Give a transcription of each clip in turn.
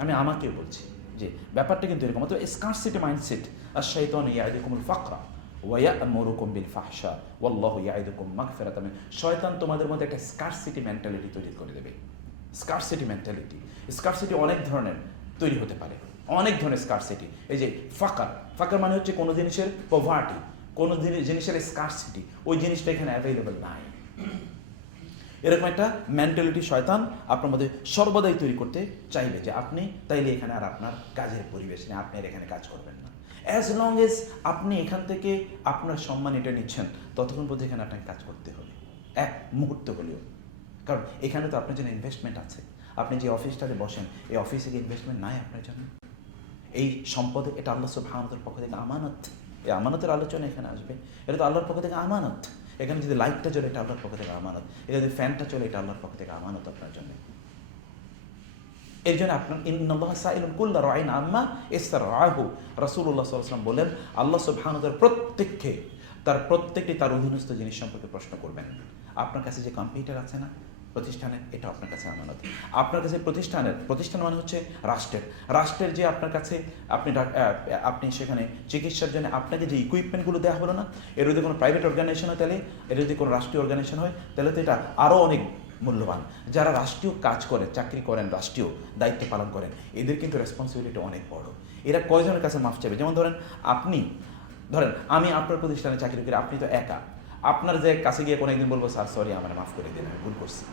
আমি আমাকে বলছি যে ব্যাপারটা কিন্তু এরকম, অথবা স্কার্সিটি মাইন্ডসেট আর শৈতন ইয়াইদুকুমুল ফাকরা, ওয়া আমরুকুম বিল ফাহশা, ওয়াল্লাহু ইয়াইদুকুম মাগফিরাতাম শয়তান তোমাদের মধ্যে একটা স্কার্সিটি মেন্টালিটি তৈরি করে দেবে। স্কার্সিটি মেন্টালিটি স্কার্সিটি অনেক ধরনের তৈরি হতে পারে, অনেক ধরনের স্কার্সিটি এই যে ফাকার ফাকার মানে হচ্ছে কোনো জিনিসের পভার্টি কোনো জিনি- জিনিসের স্কার্সিটি ওই জিনিসটা এখানে অ্যাভেলেবেল নাই। এরকম একটা মেন্টালিটি শয়তান আপনার মধ্যে সর্বদাই তৈরি করতে চাইবে যে আপনি তাইলে এখানে আর আপনার কাজের পরিবেশ নেই, আপনি আর এখানে কাজ করবেন না। অ্যাজ লং এজ আপনি এখান থেকে আপনার সম্মান এটা নিচ্ছেন, ততক্ষণ পর্যন্ত এখানে আপনাকে কাজ করতে হবে। এক মুহূর্ত হলেও। কারণ এখানে তো আপনার জন্য ইনভেস্টমেন্ট আছে। আপনি যে অফিসটাতে বসেন, এই অফিসে ইনভেস্টমেন্ট নাই আপনার জন্য। এই সম্পদ এটা আল্লাহ সুবহানাহুর পক্ষ থেকে আমানত। এই আমানতের আলোচনা এখানে আসবে। এটা তো আল্লাহর পক্ষ থেকে আমানত। এখানে যদি লাইটটা চলে, এটা আল্লাহর পক্ষ থেকে আমানত। এটা যদি ফ্যানটা চলে, এটা আল্লাহর পক্ষ থেকে আমানত আপনার জন্য। এর জন্য আপনার ইন্নাল্লাহ সাইলুন কুল্লা রাইন আম্মা ইস্তার রাহু রাসুল্লাহ সাল্লাম বলেন, আল্লাহ সুবহানাহুর প্রত্যেককে, তার প্রত্যেকটি, তার অধীনস্থ জিনিস সম্পর্কে প্রশ্ন করবেন। আপনার কাছে যে কম্পিউটার আছে না প্রতিষ্ঠানের এটা আপনার কাছে আমানত। আপনার কাছে প্রতিষ্ঠানের, প্রতিষ্ঠান মানে হচ্ছে রাষ্ট্রের। রাষ্ট্রের যে আপনার কাছে আপনি আপনি সেখানে চিকিৎসার জন্য আপনাকে যে ইকুইপমেন্টগুলো দেওয়া হলো না, এর যদি কোনো প্রাইভেট অর্গানাইজেশন হয় তাহলে, এর যদি কোনো রাষ্ট্রীয় অর্গানাইজেশন হয়, তাহলে তো এটা আরও অনেক মূল্যবান। যারা রাষ্ট্রীয় কাজ করেন চাকরি করেন, রাষ্ট্রীয় দায়িত্ব পালন করেন, এদের কিন্তু রেসপন্সিবিলিটি অনেক বড়। এরা কয়জনের কাছে মাফ চাবে যেমন ধরেন, আপনি, ধরেন, আমি আপনার প্রতিষ্ঠানে চাকরি করি, আপনি তো একা। আপনার যে কাছে গিয়ে কোনো একদিন বলব, স্যার সরি আমার মাফ করে দিন, আমি ভুল করছি।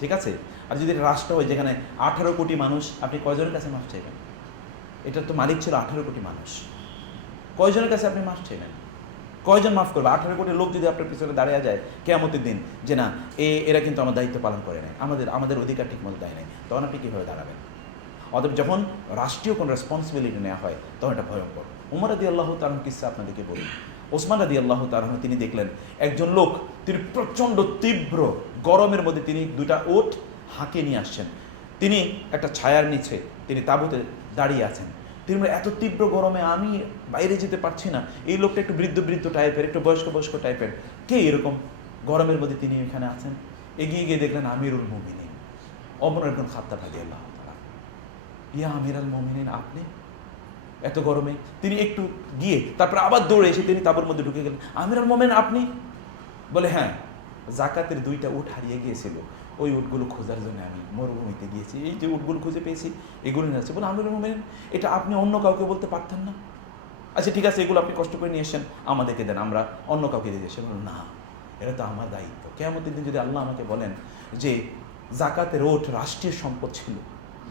ঠিক আছে? আর যদি রাষ্ট্র হয় যেখানে আঠারো কোটি মানুষ, আপনি কয়জনের কাছে মাফ চাইবেন? এটার তো মালিক ছিল আঠারো কোটি মানুষ। কয়জনের কাছে আপনি মাফ চাইবেন? কয়জন মাফ করবে? আঠারো কোটি লোক যদি আপনার পিছনে দাঁড়িয়ে যায়, কেয়ামতের দিন, যে না, এ, এরা কিন্তু আমার দায়িত্ব পালন করে নেয় আমাদের আমাদের অধিকার ঠিক মতো দেয় নাই, তখন আপনি কীভাবে দাঁড়াবেন? অতএব যখন রাষ্ট্রীয় কোনো রেসপন্সিবিলিটি নেওয়া হয়, তখন এটা ভয়ঙ্কর। উমরাদি আল্লাহ তালন কিসা আপনাদেরকে বলি ওসমান আদি আল্লাহ তালন তিনি দেখলেন, একজন লোক, তিনি প্রচণ্ড তীব্র গরমের মধ্যে তিনি দুটা ওট হাঁকে নিয়ে আসছেন। তিনি একটা ছায়ার নিচে, তিনি তাঁবুতে দাঁড়িয়ে আছেন। তিনি এত তীব্র গরমে আমি বাইরে যেতে পারছি না। এই লোকটা একটু বৃদ্ধ বৃদ্ধ টাইপের, একটু বয়স্ক বয়স্ক টাইপের। কে এরকম গরমের মধ্যে তিনি এখানে আছেন? এগিয়ে গিয়ে দেখলেন, আমিরুল মুমিনিন। অমর একজন খাত্তা ভাজি আল্লাহ। ইয়া আমিরাল মমিনিন, আপনি এত গরমে। তিনি একটু গিয়ে তারপর আবার দৌড়ে এসে তিনি তাবুর মধ্যে ঢুকে গেলেন। আমিরাল মোমেন, আপনি? বলে হ্যাঁ জাকাতের দুইটা উট হারিয়ে গিয়েছিল। ওই উটগুলো খোঁজার জন্য আমি মরুভূমিতে গিয়েছি। এই যে উটগুলো খুঁজে পেয়েছি, এগুলো নিয়ে আসছে বলে আমিরুল মোমেন, এটা আপনি অন্য কাউকে বলতে পারতেন না? আচ্ছা ঠিক আছে, এগুলো আপনি কষ্ট করে নিয়ে এসেন আমাদেরকে দেন, আমরা অন্য কাউকে দিয়ে এসে না, এটা তো আমার দায়িত্ব। কেমন দিন যদি আল্লাহ আমাকে বলেন যে, জাকাতের ওট রাষ্ট্রীয় সম্পদ ছিল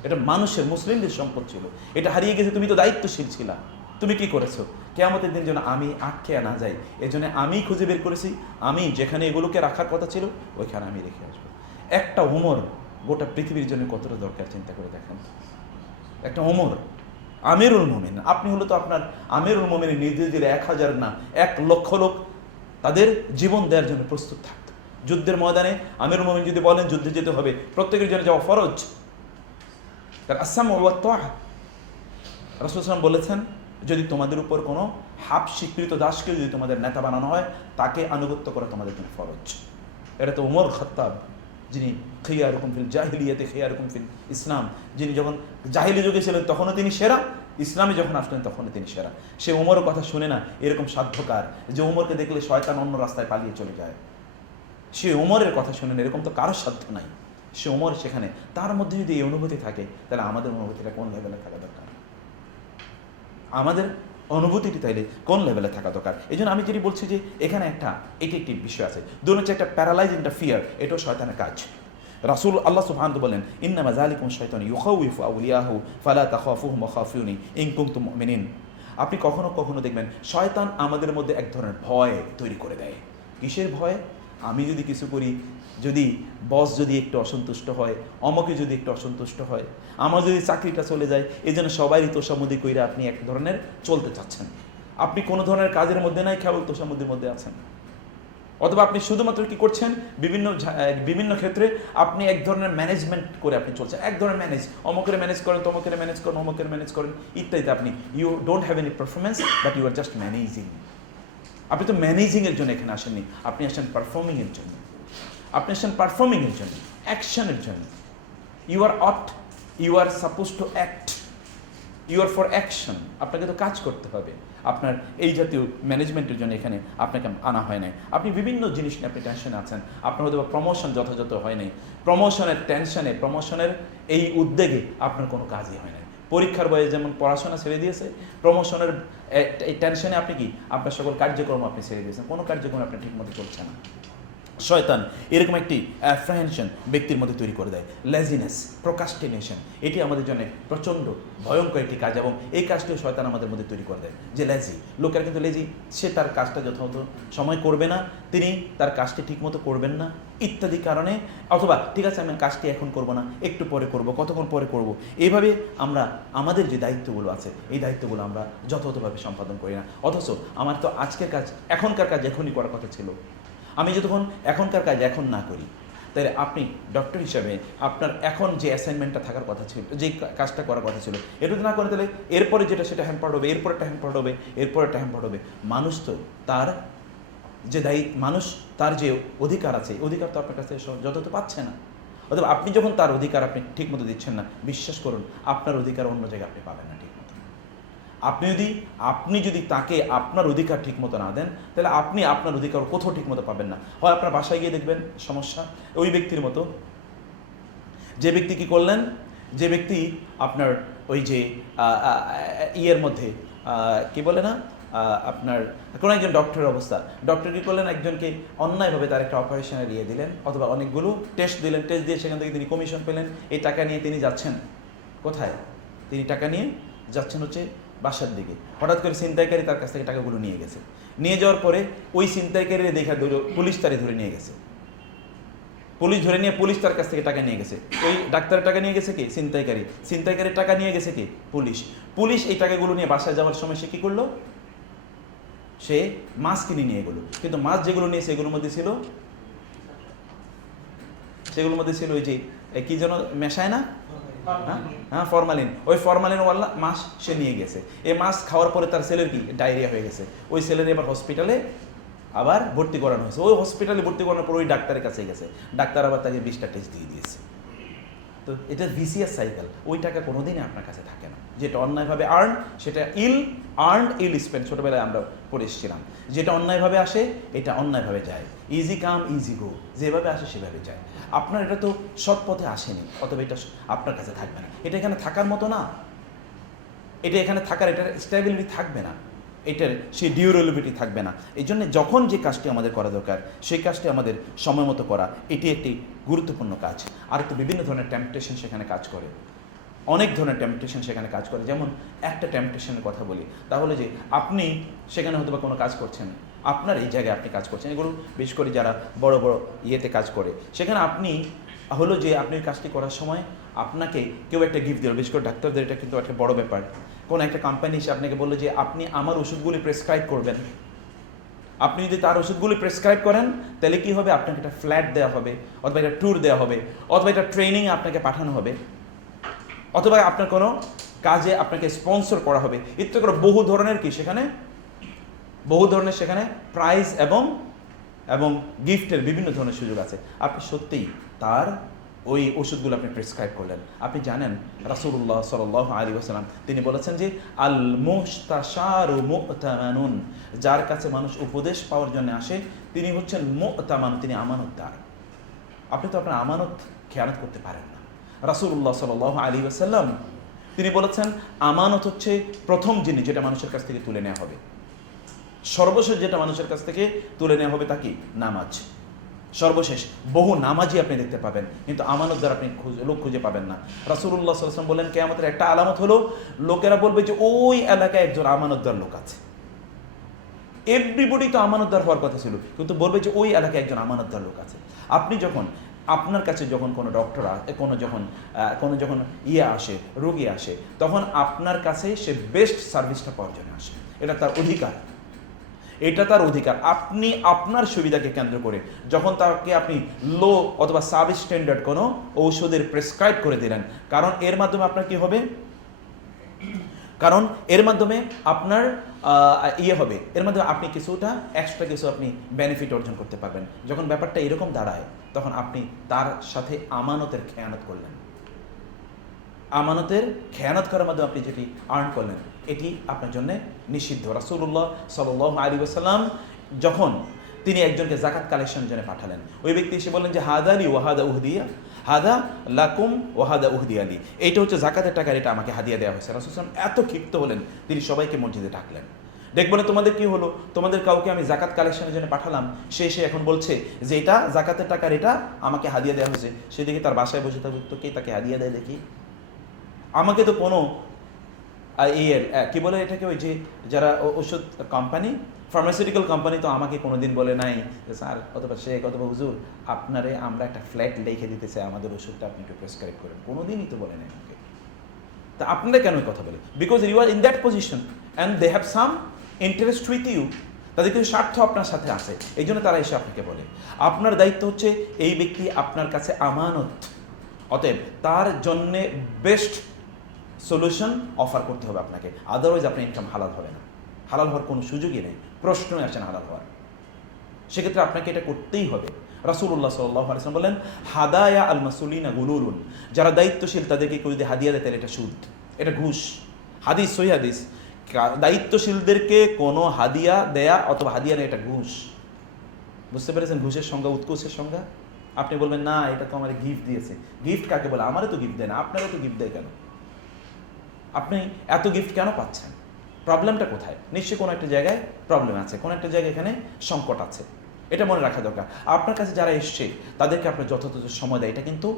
এটা মানুষের, মুসলিমদের সম্পদ ছিল। এটা হারিয়ে গেছে, তুমি তো দায়িত্বশীল ছিলা। তুমি কি করেছ? কেয়ামতের দিন যেন আমি আটকে না যাই। এই জন্য আমি খুঁজে বের করেছি, আমি যেখানে এগুলোকে রাখার কথা ছিল, ওইখানে আমি রেখে আসব। একটা উমর গোটা পৃথিবীর জন্য কতটা দরকার, চিন্তা করে দেখেন। একটা ওমর আমিরুল মোমেন। আপনি হলো তো আপনার আমিরুল মোমিনের নির্দেশ দিলে এক হাজার না, এক লক্ষ লোক তাদের জীবন দেওয়ার জন্য প্রস্তুত থাকতো। যুদ্ধের ময়দানে আমিরুল মোমিন যদি বলেন, যুদ্ধে যেতে হবে, প্রত্যেকের জন্য যাওয়া ফরজ। কারণ আসাম রসুলাম বলেছেন, যদি তোমাদের উপর কোনো হাফ স্বীকৃত দাসকে যদি তোমাদের নেতা বানানো হয়, তাকে আনুগত্য করা তোমাদের জন্য ফরজ। এটা তো উমর খত্তাব, যিনি খেয়া রকম ফিল জাহিলিয়াতে খেয়া রকম ফিল ইসলাম, যিনি যখন জাহিলি যুগে ছিলেন তখনও তিনি সেরা, ইসলামে যখন আসলেন তখনও তিনি সেরা। সে উমরের কথা শুনে না, এরকম সাধ্যকার যে উমরকে দেখলে শয়তান অন্য রাস্তায় পালিয়ে চলে যায়। সে উমরের কথা শুনে না, এরকম তো কারও সাধ্য নাই। সে উমর সেখানে, তার মধ্যে যদি এই অনুভূতি থাকে, তাহলে আমাদের অনুভূতিটা কোন লেভেলে থাকা দরকার? আমাদের অনুভূতিটি তাইলে কোন লেভেলে থাকা দরকার? এই আমি যেটি বলছি যে, এখানে একটা, এটি একটি বিষয় আছে। দুটো হচ্ছে একটা প্যারালাইজ একটা ফিয়ার এটাও শয়তানের কাজ। রাসূল আল্লাহ সুবহান বলেন ইন্নামা যালিকুম শাইতান ইউখাউইফু আউলিয়াহু, ফালা তাখাফুহুম ওয়াখাফুনি ইন কুনতুম মুমিনিন। আপনি কখনো কখনো দেখবেন, শয়তান আমাদের মধ্যে এক ধরনের ভয় তৈরি করে দেয়। কিসের ভয়? আমি যদি কিছু করি, যদি বস যদি একটু অসন্তুষ্ট হয়, অমকে যদি একটু অসন্তুষ্ট হয়, আমার যদি চাকরিটা চলে যায়, এই জন্য সবারই তোষামুদি কইরা আপনি এক ধরনের চলতে চাচ্ছেন। আপনি কোনো ধরনের কাজের মধ্যে নাই, কেবল তোষামুদির মধ্যে আছেন। অথবা আপনি শুধুমাত্র কি করছেন? বিভিন্ন বিভিন্ন ক্ষেত্রে আপনি এক ধরনের ম্যানেজমেন্ট করে আপনি চলছেন। এক ধরনের ম্যানেজ অমকের ম্যানেজ করেন, তমকের ম্যানেজ করেন, অমকের ম্যানেজ করেন, ইত্যাদিতে আপনি you don't have any performance but you are just managing আপনি তো ম্যানেজিংয়ের জন্য এখানে আসেননি, আপনি আসেন পারফর্মিংয়ের জন্য। আপনি আসেন পারফর্মিংয়ের জন্য অ্যাকশনের জন্য। You are ought you are suppose to act you are for action আপনাকে তো কাজ করতে হবে। আপনার এই জাতীয় ম্যানেজমেন্টের জন্য এখানে আপনাকে আনা হয় নাই। আপনি বিভিন্ন জিনিস নিয়ে আপনি টেনশনে আছেন। আপনার হয়তো প্রমোশন যথাযথ হয় নাই। প্রমোশনের টেনশনে প্রমোশনের এই উদ্বেগে আপনার কোনো কাজই হয় নাই। পরীক্ষার বয়সে যেমন পড়াশোনা ছেড়ে দিয়েছে প্রমোশনের এই টেনশনে আপনি কি? আপনার সকল কার্যক্রম আপনি ছেড়ে দিয়েছেন, কোনো কার্যক্রম আপনি ঠিকমতো করছেন না। শয়তান এরকম একটি অ্যাপ্রাহেনশন ব্যক্তির মধ্যে তৈরি করে দেয়। লেজিনেস প্রোকাস্টিনেশন এটি আমাদের জন্য প্রচণ্ড ভয়ঙ্কর একটি কাজ এবং এই কাজটিও শয়তান আমাদের মধ্যে তৈরি করে দেয়। যে লেজি লোকেরা কিন্তু লেজি সে তার কাজটা যথাযথ সময় করবে না, তিনি তার কাজটি ঠিকমতো করবেন না, ইত্যাদি কারণে, অথবা ঠিক আছে, আমি কাজটি এখন করব না, একটু পরে করব, কতক্ষণ পরে করব এইভাবে আমরা, আমাদের যে দায়িত্বগুলো আছে, এই দায়িত্বগুলো আমরা যথাযথভাবে সম্পাদন করি না। অথচ আমার তো আজকের কাজ, এখনকার কাজ এখনই করার কথা ছিল। আমি যতক্ষণ এখনকার কাজ এখন না করি, তাহলে আপনি ডক্টর হিসাবে আপনার এখন যে অ্যাসাইনমেন্টটা থাকার কথা ছিল, যে কাজটা করার কথা ছিল, এটা না করে তাহলে এরপরে যেটা সেটা হ্যাম্পার্ড হবে এরপরেটা হ্যাম্পার্ড হবে একটা হ্যাম্পার্ড হবে। মানুষ তো তার যে দায়ী, মানুষ তার যে অধিকার আছে অধিকার তো আপনার কাছে যথাযথ পাচ্ছে না। অথবা আপনি যখন তার অধিকার আপনি ঠিকমতো দিচ্ছেন না, বিশ্বাস করুন, আপনার অধিকার অন্য জায়গায় আপনি পাবেন না ঠিকমতো আপনি যদি আপনি যদি তাকে আপনার অধিকার ঠিকমতো না দেন, তাহলে আপনি আপনার অধিকার কোথাও ঠিকমতো পাবেন না। হয় আপনার বাসায় গিয়ে দেখবেন, সমস্যা, ওই ব্যক্তির মতো। যে ব্যক্তি কি করলেন? যে ব্যক্তি আপনার ওই যে ইয়ের মধ্যে কি বলে না? আপনার, কোনো একজন ডক্টরের অবস্থা। ডক্টর কী করলেন? একজনকে অন্যায়ভাবে তার একটা অপারেশনে দিয়ে দিলেন, অথবা অনেকগুলো টেস্ট দিলেন। টেস্ট দিয়ে সেখান থেকে তিনি কমিশন পেলেন। এই টাকা নিয়ে তিনি যাচ্ছেন। কোথায়? তিনি টাকা নিয়ে যাচ্ছেন হচ্ছে বাসার দিকে। হঠাৎ করে ছিনতাইকারী তার কাছ থেকে টাকাগুলো নিয়ে গেছে। নিয়ে যাওয়ার পরে ওই ছিনতাইকারী দেখা পুলিশ তারে ধরে নিয়ে গেছে। পুলিশ ধরে নিয়ে পুলিশ তার কাছ থেকে টাকা নিয়ে গেছে। ওই ডাক্তারের টাকা নিয়ে গেছে কে? ছিনতাইকারী। ছিনতাইকারীর টাকা নিয়ে গেছে কে? পুলিশ। পুলিশ এই টাকাগুলো নিয়ে বাসায় যাওয়ার সময় সে কী করল? সে মাছ কিনে নিয়ে গেলো। কিন্তু মাছ যেগুলো নিয়ে সেগুলোর মধ্যে ছিল, সেগুলোর মধ্যে ছিল ওই যে কি যেন, মেশায় না? হ্যাঁ? হ্যাঁ ফরমালিন ওই ফরমালিনওয়ালা মাছ সে নিয়ে গেছে। এই মাছ খাওয়ার পরে তার ছেলের কি? ডায়রিয়া হয়ে গেছে। ওই ছেলের এবার হসপিটালে আবার ভর্তি করানো হয়েছে। ওই হসপিটালে ভর্তি করানোর পর ওই ডাক্তারের কাছে গেছে। ডাক্তার আবার তাকে বিষটা টেস্ট দিয়ে দিয়েছে। তো এটা ভিসিএস সাইকেল ওই টাকা কোনোদিনই আপনার কাছে থাকে না। যেটা অন্যায়ভাবে আর্ন সেটা ইল আর্ন ইল স্পেন্ড ছোটোবেলায় আমরা পড়ে এসেছিলাম। যেটা অন্যায়ভাবে আসে, এটা অন্যায়ভাবে যায়। ইজি কাম ইজি গো যেভাবে আসে, সেভাবে যায়। আপনার এটা তো সৎ পথে আসেনি, অথবা এটা আপনার কাছে থাকবে না। এটা এখানে থাকার মতো না। এটা এখানে থাকার, এটার স্টেবিলিটি থাকবে না। এটার সেই ডিউরেবিলিটি থাকবে না। এই জন্য যখন যে কাজটি আমাদের করা দরকার, সেই কাজটি আমাদের সময় মতো করা, এটি একটি গুরুত্বপূর্ণ কাজ। আর একটু বিভিন্ন ধরনের টেম্পটেশন সেখানে কাজ করে। অনেক ধরনের টেম্পটেশন সেখানে কাজ করে। যেমন একটা টেম্পটেশনের কথা বলি। তাহলে যে আপনি সেখানে হয়তো বা কোনো কাজ করছেন। আপনার এই জায়গায় আপনি কাজ করছেন। এগুলো বিশেষ করে যারা বড় বড় ইয়েতে কাজ করে। সেখানে আপনি হলো যে আপনি কাজটি করার সময় আপনাকে কেউ একটা গিফট দিল। বিশেষ করে ডাক্তারদের এটা কিন্তু একটা বড় ব্যাপার। কোনো একটা কোম্পানি এসে আপনাকে বলল যে, আপনি আমার ওষুধগুলি প্রেসক্রাইব করবেন। আপনি যদি তার ওষুধগুলি প্রেসক্রাইব করেন, তাহলে কি হবে? আপনাকে একটা ফ্ল্যাট দেওয়া হবে, অথবা একটা ট্যুর দেওয়া হবে, অথবা একটা ট্রেনিং আপনাকে পাঠানো হবে। অথবা আপনার কোনো কাজে আপনাকে স্পন্সর করা হবে। ইত্যাদি করে বহু ধরনের কি সেখানে? বহু ধরনের সেখানে প্রাইজ এবং এবং গিফটের বিভিন্ন ধরনের সুযোগ আছে। আপনি সত্যিই তার ওই ওষুধগুলো আপনি প্রেসক্রাইব করলেন। আপনি জানেন রাসূলুল্লাহ সাল্লাল্লাহু আলী ওসালাম তিনি বলেছেন যে আল মুস্তাশারু যার কাছে মানুষ উপদেশ পাওয়ার জন্য আসে, তিনি হচ্ছেন মুতামান তিনি আমানতদার আপনি তো আপনার আমানত খেয়ানত করতে পারেন না। রাসূলুল্লাহ সাল্লাল্লাহু আলী ওসাল্লাম তিনি বলেছেন, আমানত হচ্ছে প্রথম জিনিস যেটা মানুষের কাছ থেকে তুলে নেওয়া হবে। সর্বশেষ যেটা মানুষের কাছ থেকে তুলে নেওয়া হবে তা কি? নামাজ। সর্বশেষ, বহু নামাজই আপনি দেখতে পাবেন, কিন্তু আমানত দ্বারা আপনি লোক খুঁজে পাবেন না। রাসুল্লাহ সাল্লাম বলেন কে আমাদের একটা আলামত হলো, লোকেরা বলবে যে, ওই এলাকায় একজন আমানতদার লোক আছে। এভরিবডি তো আমানতদার হওয়ার কথা ছিল, কিন্তু বলবে যে, ওই এলাকায় একজন আমানতদার লোক আছে। আপনি যখন আপনার কাছে যখন কোনো ডক্টর কোনো যখন কোনো যখন ইয়ে আসে, রোগী আসে, তখন আপনার কাছে সে বেস্ট সার্ভিসটা পাওয়ার জন্য আসে। এটা তার অধিকার। এটা তার অধিকার। আপনি আপনার সুবিধাকে কেন্দ্র করে যখন তাকে আপনি লো অথবা সাব স্ট্যান্ডার্ড কোনো ঔষধের প্রেসক্রাইব করে দিলেন, কারণ এর মাধ্যমে আপনার কি হবে? কারণ এর মাধ্যমে আপনার ইয়ে হবে। এর মাধ্যমে আপনি কিছুটা এক্সট্রা কিছু আপনি বেনিফিট অর্জন করতে পারবেন। যখন ব্যাপারটা এরকম দাঁড়ায়, তখন আপনি তার সাথে আমানতের খেয়ানত করলেন। আমানতের খেয়ানত করার মাধ্যমে আপনি যেটি আর্ন করলেন, এটি আপনার জন্য নিষিদ্ধ। রাসূলুল্লাহ সাল্লাহ আলী ওসাল্লাম যখন তিনি একজনকে জাকাত কালেকশন জন্য পাঠালেন, ওই ব্যক্তি এসে বললেন যে হাদা আলী ওয়াহাদা উহদিয়া। হাদা লাকুম ওয়াহাদা উহদি আলী। এইটা হচ্ছে জাকাতের টাকার এটা আমাকে হাদিয়া দেওয়া হয়েছে। রাসুল সাল্লাম এত ক্ষিপ্ত হলেন, তিনি সবাইকে মসজিদে ডাকলেন। দেখব না তোমাদের কি হলো? তোমাদের কাউকে আমি জাকাত কালেকশনের জন্য পাঠালাম, সে এসে এখন বলছে যে এটা জাকাতের টাকার এটা আমাকে হাদিয়া দেওয়া হয়েছে। সেদিকে তার বাসায় বসে থাকুক তো কে তাকে হাদিয়া দেয় দেখি? আমাকে তো কোনো ইয়ের কি বলে এটাকে ওই যে, যারা ওষুধ কোম্পানি ফার্মাসিউটিক্যাল কোম্পানি তো আমাকে কোনোদিন বলে নাই যে, স্যার, অথবা শেখ অথবা হুজুর, আপনারে আমরা একটা ফ্ল্যাট লিখে দিতে চাই, আমাদের ওষুধটা আপনি একটু প্রেসক্রাইব করেন। কোনোদিনই তো বলে নাই আমাকে। তা আপনারা কেন কথা বলে because you are in that position and they have some interest with you তাদের কিছু স্বার্থ আপনার সাথে আছে, এই জন্য তারা এসে আপনাকে বলে। আপনার দায়িত্ব হচ্ছে এই ব্যক্তি আপনার কাছে আমানত, অতএব তার জন্যে বেস্ট সলিউশন অফার করতে হবে আপনাকে আদারওয়াইজ আপনার ইনকাম হালাল হবে না। হালাল হওয়ার কোনো সুযোগই নেই। প্রশ্নই আসে না হালাল হওয়ার। সেক্ষেত্রে আপনাকে এটা করতেই হবে। রাসুল্লাহ সাল্লাহ আলিয়াম বলেন হাদায়া আল মাসুলিনা গুলুলুন। যারা দায়িত্বশীল, তাদেরকে কেউ যদি হাদিয়া দেয়, তাহলে এটা সুদ। এটা ঘুষ। হাদিস সই হাদিস। দায়িত্বশীলদেরকে কোনো হাদিয়া দেয়া অথবা হাদিয়া নেয় এটা ঘুষ। বুঝতে পেরেছেন? ঘুষের সংজ্ঞা, উৎকোষের সংজ্ঞা? আপনি বলবেন, না, এটা তো আমার গিফট দিয়েছে। গিফট কাকে বলে? আমারও তো গিফট দেয় না, আপনারও তো গিফট দেয় কেন? আপনি এত গিফট কেন পাচ্ছেন? প্রবলেমটা কোথায়? নিশ্চয়ই কোনো একটা জায়গায় প্রবলেম আছে, কোনো একটা জায়গায় এখানে সংকট আছে। এটা মনে রাখা দরকার। আপনার কাছে যারা এসছে, তাদেরকে আপনার যথাযথ সময় দেয়। এটা কিন্তু,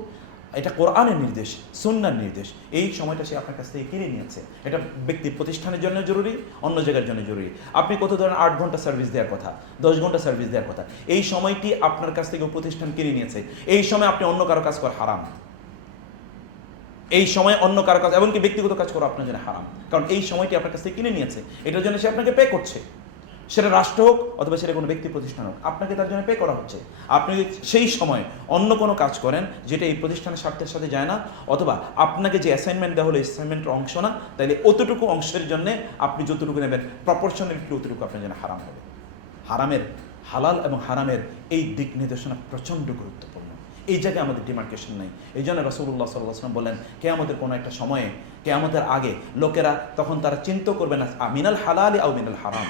এটা কোরআনের নির্দেশ, সুন্নার নির্দেশ। এই সময়টা সে আপনার কাছ থেকে কিনে নিয়েছে। এটা ব্যক্তি প্রতিষ্ঠানের জন্য জরুরি, অন্য জায়গার জন্য জরুরি। আপনি কত ধরেন আট ঘণ্টা সার্ভিস দেওয়ার কথা, দশ ঘণ্টা সার্ভিস দেওয়ার কথা, এই সময়টি আপনার কাছ থেকে প্রতিষ্ঠান কিনে নিয়েছে। এই সময় আপনি অন্য কারও কাজ করা হারাম। এই সময় অন্য কারও কাজ, এমনকি ব্যক্তিগত কাজ করা আপনার জন্য হারাম। কারণ এই সময়টি আপনার কাছ থেকে কিনে নিয়েছে। এটার জন্য সে আপনাকে পে করছে। সেটা রাষ্ট্র হোক অথবা সেটা কোনো ব্যক্তি প্রতিষ্ঠান হোক, আপনাকে তার জন্য পে করা হচ্ছে। আপনি সেই সময় অন্য কোনো কাজ করেন, যেটা এই প্রতিষ্ঠানের স্বার্থের সাথে যায় না, অথবা আপনাকে যে অ্যাসাইনমেন্ট দেওয়া হলো অ্যাসাইনমেন্টের অংশ না, তাহলে অতটুকু অংশের জন্য আপনি যতটুকু নেবেন প্রপোর্শনালিটি অতটুকু আপনার জন্য হারাম হবে। হারামের, হালাল এবং হারামের এই দিক নির্দেশনা প্রচণ্ড গুরুত্বপূর্ণ। এই জায়গায় আমাদের ডিমার্কেশন নেই। এই জন্য রসুল্লাহ সাল্লাহাম বলেন কেয়ামতের কোনো একটা সময়ে কে আমাদের আগে লোকেরা তখন তারা চিন্তা করবে না মিনাল হালালি আউ মিনাল হারাম?